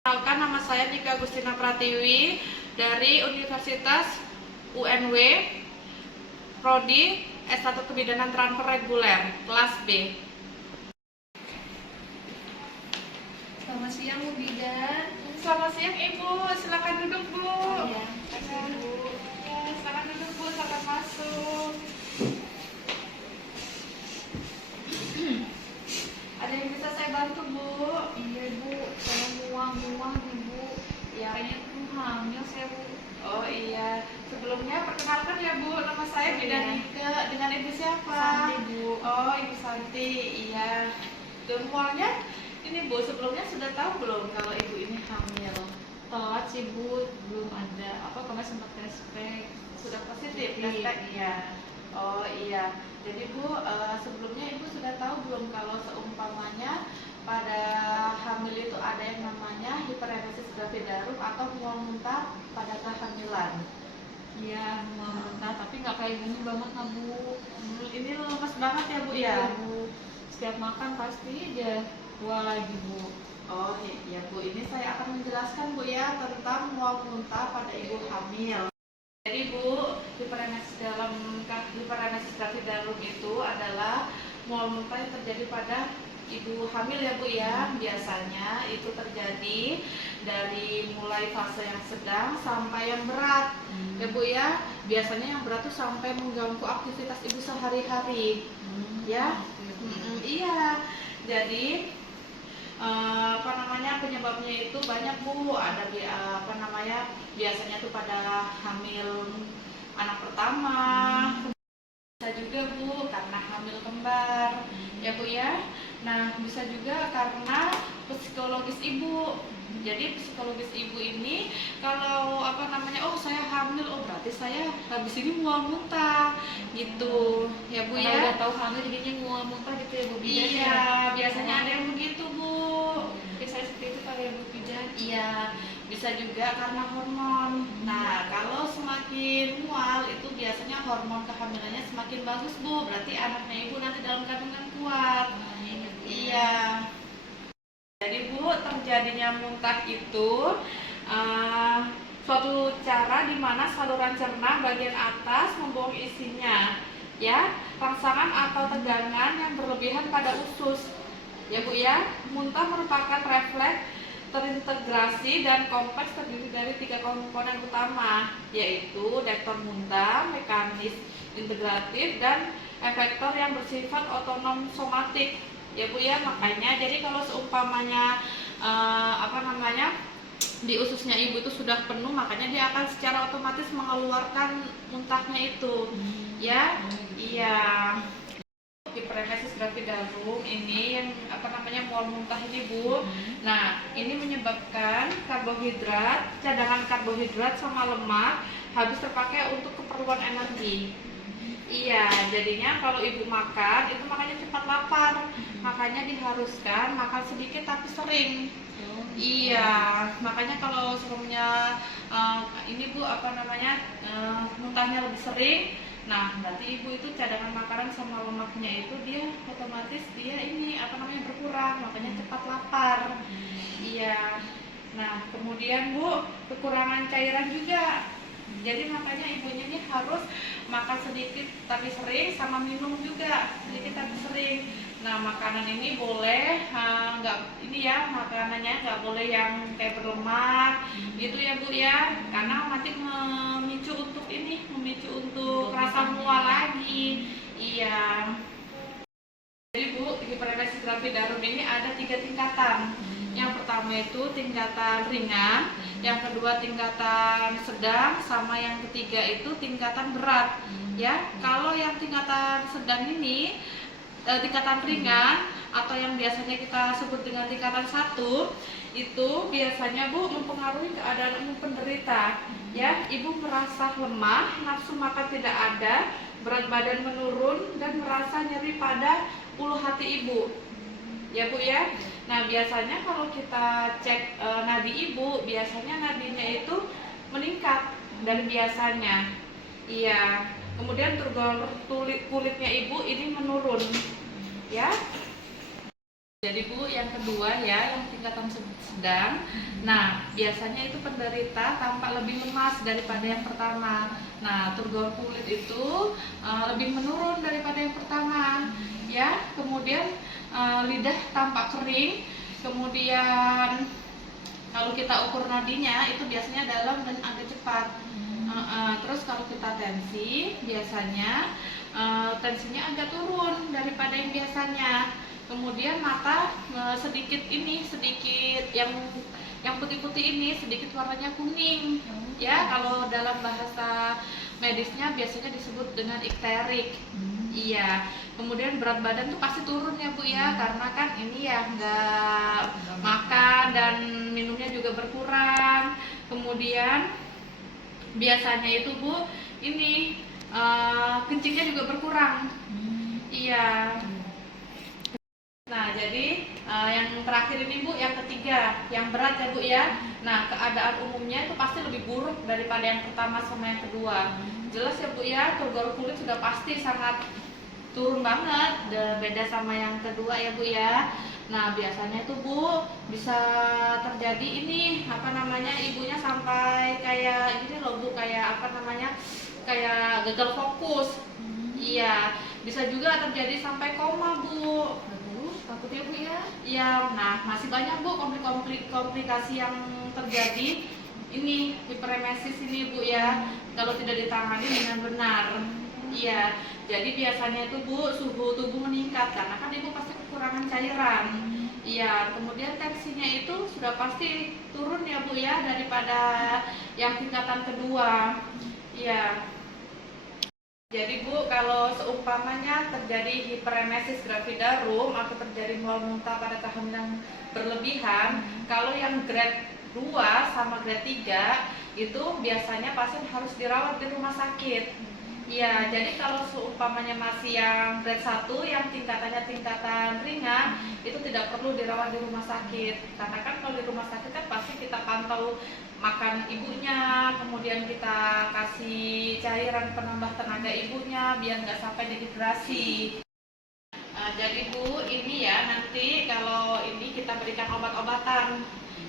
Perkenalkan, nama saya Nika Agustina Pratiwi dari Universitas UNW, Prodi S1 Kebidanan Transfer Reguler, kelas B. Selamat siang, Bu Bidan. Selamat siang, Ibu. Silakan duduk, Bu. Oh, ya. Terima kasih, Bu. Ya, silakan duduk, Bu. Silakan masuk. Ada yang bisa saya bantu, Bu? Iya, Bu. Saya mual-mual nih, Bu. Ya. Kayaknya tuh hamil saya, Bu. Oh iya. Sebelumnya perkenalkan ya, Bu. Nama saya Bidan Nika. Dengan Ibu siapa? Santi, Bu. Oh, Ibu Santi. Iya. Mualnya ini, Bu, sebelumnya sudah tahu belum kalau Ibu ini hamil? Telat sih, Bu. Belum ada. Kemarin sempat tes pack. Sudah positif tes pack? Iya. Oh iya. Jadi, Bu, sebelumnya Ibu sudah tahu belum kalau seumpamanya pada hamil itu ada yang namanya hiperemesis gravidarum atau mual muntah pada kehamilan? Iya, mual muntah. Tapi nggak kayak gini banget, nah, Bu. Ini lemas banget ya, Bu, ya? Iya, Bu. Setiap makan pasti aja mual lagi, Bu. Oh iya, Bu, ini saya akan menjelaskan, Bu, ya, tentang mual muntah pada ibu hamil. Jadi, Bu, hiperemesis gravidarum itu adalah mual muntah yang terjadi pada ibu hamil ya, Bu, ya. Biasanya itu terjadi dari mulai fase yang sedang sampai yang berat ya, Bu, ya. Biasanya yang berat tuh sampai mengganggu aktivitas ibu sehari-hari ya. Iya. Jadi penyebabnya itu banyak, Bu. Ada biasanya tuh pada hamil anak pertama, bisa juga, Bu, karena hamil kembar ya, Bu, ya. Nah, bisa juga karena psikologis ibu. Jadi psikologis ibu ini kalau oh saya hamil, oh berarti saya habis ini mual muntah gitu ya, Bu, ya. Udah tahu hamil jadinya mual muntah gitu ya, Bu Bidan. Iya, biasanya ada yang begitu, Bu. Biasanya seperti itu kali ya, Bu Bidan. Iya, bisa juga karena hormon. Nah, kalau semakin mual itu biasanya hormon kehamilannya semakin bagus, Bu. Berarti anaknya ibu nanti dalam kandungan kuat. Iya. Jadi, Bu, terjadinya muntah itu suatu cara di mana saluran cerna bagian atas membuang isinya, ya, rangsangan atau tegangan yang berlebihan pada usus. Ya, Bu, ya. Muntah merupakan refleks terintegrasi dan kompleks terdiri dari 3 komponen utama, yaitu dektor muntah, mekanis integratif, dan efektor yang bersifat otonom somatik. Ya, Bu, ya. Makanya jadi kalau seumpamanya di ususnya ibu itu sudah penuh, makanya dia akan secara otomatis mengeluarkan muntahnya itu. Ya. Iya. Hiperemesis gravidarum ini yang mual muntah ini, Bu. Nah, ini menyebabkan cadangan karbohidrat sama lemak habis terpakai untuk keperluan energi. Iya, jadinya kalau ibu makan itu makanya cepat lapar. Makanya diharuskan makan sedikit tapi sering. Iya, makanya kalau sebelumnya ini, Bu, muntahnya lebih sering. Nah, berarti ibu itu cadangan makanan sama lemaknya itu dia otomatis berkurang, makanya cepat lapar. Iya. Nah, kemudian, Bu, kekurangan cairan juga. Jadi makanya ibunya ini harus makan sedikit tapi sering, sama minum juga sedikit tapi sering. Nah, makanan ini boleh makanannya nggak boleh yang kayak berlemak gitu ya, Bu, ya, karena nanti memicu untuk rasa mual lagi. Iya. Jadi, Bu, hiperemesis gravidarum ini ada 3 tingkatan. Yang pertama itu tingkatan ringan, yang kedua tingkatan sedang, sama yang ketiga itu tingkatan berat. Ya, kalau yang tingkatan sedang ini, tingkatan ringan atau yang biasanya kita sebut dengan tingkatan 1, itu biasanya, Bu, mempengaruhi keadaan umum penderita. Ya, ibu merasa lemah, nafsu makan tidak ada, berat badan menurun, dan merasa nyeri pada ulu hati ibu. Ya, Bu, ya. Nah, biasanya kalau kita cek nadi ibu, biasanya nadinya itu meningkat dari biasanya. Iya. Kemudian turgor kulitnya ibu ini menurun. Ya. Jadi Bu, yang kedua ya, yang tingkatan sedang. Nah, biasanya itu penderita tampak lebih lemas daripada yang pertama. Nah, turgor kulit itu lebih menurun daripada yang pertama. Ya, kemudian lidah tampak kering. Kemudian kalau kita ukur nadinya itu biasanya dalam dan agak cepat. Terus kalau kita tensi, biasanya tensinya agak turun daripada yang biasanya. Kemudian mata sedikit yang putih-putih ini sedikit warnanya kuning. Ya, kalau dalam bahasa medisnya biasanya disebut dengan ikterik. Iya. Kemudian berat badan tuh pasti turun ya Bu ya, karena kan ini ya nggak makan dan minumnya juga berkurang. Kemudian biasanya itu Bu, ini kencingnya juga berkurang. Iya. Nah, jadi yang terakhir ini Bu, yang ketiga, yang berat ya Bu ya. Nah, keadaan umumnya itu pasti lebih buruk daripada yang pertama sama yang kedua. Jelas ya Bu ya, turgor kulit sudah pasti sangat turun banget, beda sama yang kedua ya Bu ya. Nah, biasanya itu Bu bisa terjadi ini ibunya sampai kayak gini loh Bu, kayak kayak gagal fokus. Iya, bisa juga terjadi sampai koma Bu. Takut ya Bu ya? Iya, nah masih banyak Bu komplikasi yang terjadi ini hiperemesis ini Bu ya, kalau tidak ditangani dengan benar. Iya, jadi biasanya itu Bu suhu tubuh meningkat karena kan Ibu pasti kekurangan cairan. Iya, kemudian tensinya itu sudah pasti turun ya Bu ya daripada yang tingkatan kedua. Iya. Jadi Bu, kalau seumpamanya terjadi hiperemesis gravidarum atau terjadi mual muntah pada kehamilan berlebihan, kalau yang grade 2 sama grade 3 itu biasanya pasien harus dirawat di rumah sakit. Iya, jadi kalau seumpamanya masih yang grade 1 yang tingkatan ringan, itu tidak perlu dirawat di rumah sakit. Karena kan kalau di rumah sakit kan pasti kita pantau makan ibunya, kemudian kita kasih cairan penambah tenaga ibunya biar nggak sampai dehidrasi. Jadi Bu, ini ya nanti kalau ini kita berikan obat-obatan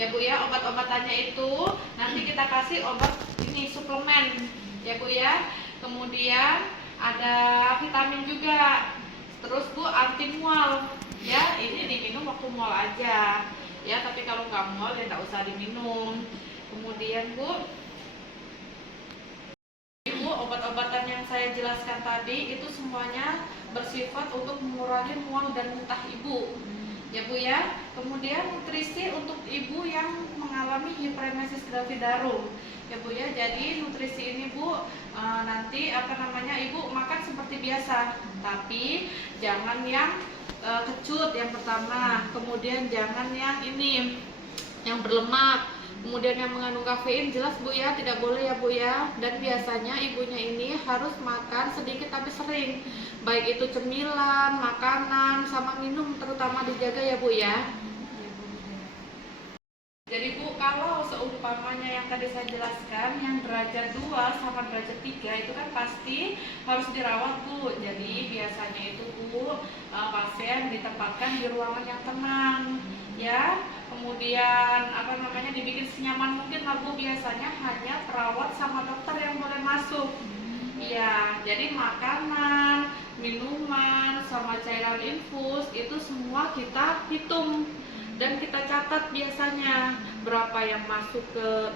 ya Bu ya, obat-obatannya itu nanti kita kasih obat ini suplemen ya Bu ya, kemudian ada vitamin juga, terus Bu anti mual ya, ini diminum waktu mual aja ya, tapi kalau nggak mual ya nggak usah diminum. Kemudian Bu, obat-obatan yang saya jelaskan tadi itu semuanya bersifat untuk mengurangi mual dan muntah Ibu ya Bu ya. Kemudian nutrisi untuk Ibu yang mengalami hiperemesis gravidarum ya Bu ya. Jadi nutrisi ini Bu nanti Ibu makan seperti biasa, tapi jangan yang kecut yang pertama, kemudian jangan yang ini yang berlemak, kemudian yang mengandung kafein jelas Bu ya, tidak boleh ya Bu ya. Dan biasanya ibunya ini harus makan sedikit tapi sering, baik itu cemilan, makanan, sama minum terutama dijaga ya Bu ya. Jadi Bu, kalau seumpamanya yang tadi saya jelaskan, yang derajat 2 sama derajat 3 itu kan pasti harus dirawat Bu. Jadi biasanya itu Bu, pasien ditempatkan di ruangan yang tenang ya. Kemudian dibikin senyaman mungkin lah Bu, biasanya hanya perawat sama dokter yang boleh masuk. Iya, jadi makanan, minuman, sama cairan infus itu semua kita hitung dan kita catat biasanya berapa yang masuk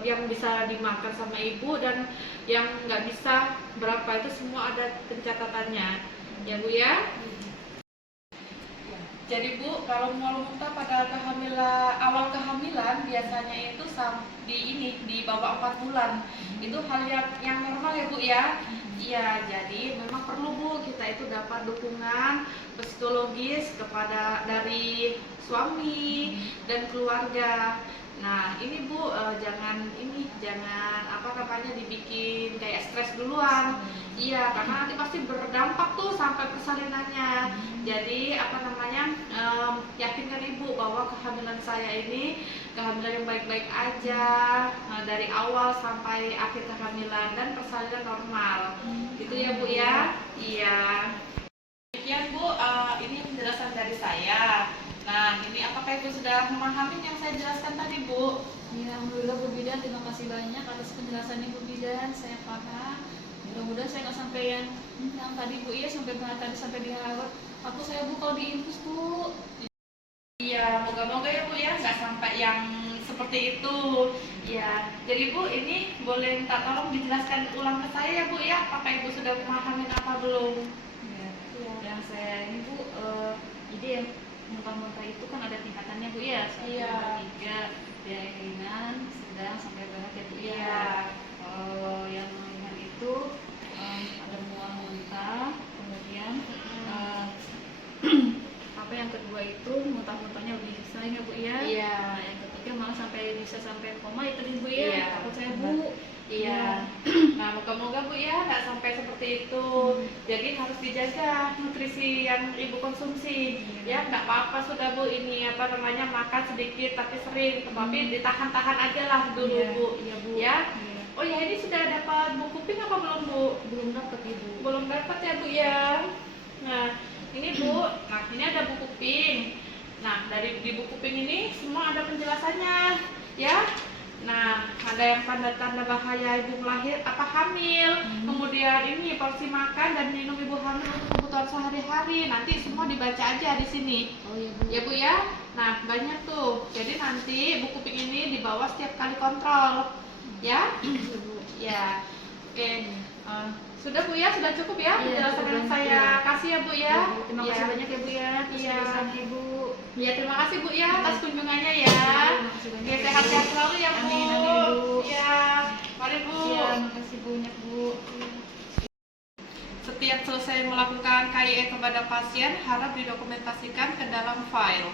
yang bisa dimakan sama ibu dan yang nggak bisa berapa, itu semua ada pencatatannya ya Bu ya. Jadi Bu, kalau mual muntah pada awal kehamilan biasanya itu di bawah 4 bulan. Itu hal yang normal ya Bu ya. Iya, jadi memang perlu Bu kita itu dapat dukungan psikologis dari suami dan keluarga. Nah, ini Bu jangan dibikin kayak stres duluan. Iya, karena nanti pasti berdampak tuh sampai persalinannya. Jadi yakinkan Ibu bahwa kehamilan saya ini kehamilan yang baik-baik aja dari awal sampai akhir kehamilan dan persalinan normal. Gitu ya Bu ya. Iya. Demikian Bu, ini penjelasan dari saya. Nah, ini apakah Ibu sudah memahami yang saya jelaskan tadi, Bu? Ya, alhamdulillah Bu Bidan, terima kasih banyak atas penjelasannya Bu Bidan, saya paham. Mudah-mudahan saya nggak sampai yang tadi Bu ya, sampai tadi sampai dirawat. Saya Bu kalau diinfus Bu. Iya, moga-moga ya Bu ya, nggak sampai yang seperti itu. Ya, jadi Bu, ini boleh minta tolong dijelaskan ulang ke saya ya Bu ya, apakah Ibu sudah memahami apa belum? Ya, yang saya ini Bu, jadi yang muntah-muntah itu kan ada tingkatannya Bu ya, 1, Iya. 2, 3, yang ringan, sedang, sampai berat ya Bu ya. Iya. Yang ringan itu ada mual muntah, kemudian yang kedua itu muntah-muntahnya lebih sering ya Bu ya. Iya. Nah, yang ketiga malah bisa sampai koma itu tadi Bu ya. Iya. Takut saya Bu. Iya. Nah, moga-moga Bu ya nggak sampai seperti itu. Jadi harus dijaga nutrisi yang Ibu konsumsi. Ya, nggak apa-apa sudah Bu, ini makan sedikit tapi sering, tetapi ditahan-tahan aja lah dulu Iya. Bu. Iya Bu. Ya. Iya. Oh ya, ini sudah dapat Bu kuping apa belum Bu? Belum dapat Ibu. Belum dapat ya Bu ya. Nah, ini Bu, nah ini ada buku kuping. Nah, di buku kuping ini semua ada penjelasannya, ya. Nah, ada yang tanda-tanda bahaya ibu hamil, kemudian ini porsi makan dan minum ibu hamil untuk kebutuhan sehari-hari. Nanti semua dibaca aja di sini. Oh iya Bu. Ya Bu ya. Nah, banyak tuh. Jadi nanti buku kuping ini dibawa setiap kali kontrol, ya. Iya Bu. Ya. Oke. Sudah Bu ya, sudah cukup ya penjelasan yang cukup, saya ya. kasih ya Bu ya. Iya, Bu. Terima kasih Ya. banyak ya Bu ya atas Iya. penjelasannya Ibu. Ya, terima kasih Bu ya atas kunjungannya ya. Terima kasih banyak, Oke, Bu. sehat-sehat selalu ya Bu. Amin, amin, Bu. Ya, mari Bu. Iya, makasih banyak Bu. Setiap selesai melakukan KIE kepada pasien, harap didokumentasikan ke dalam file.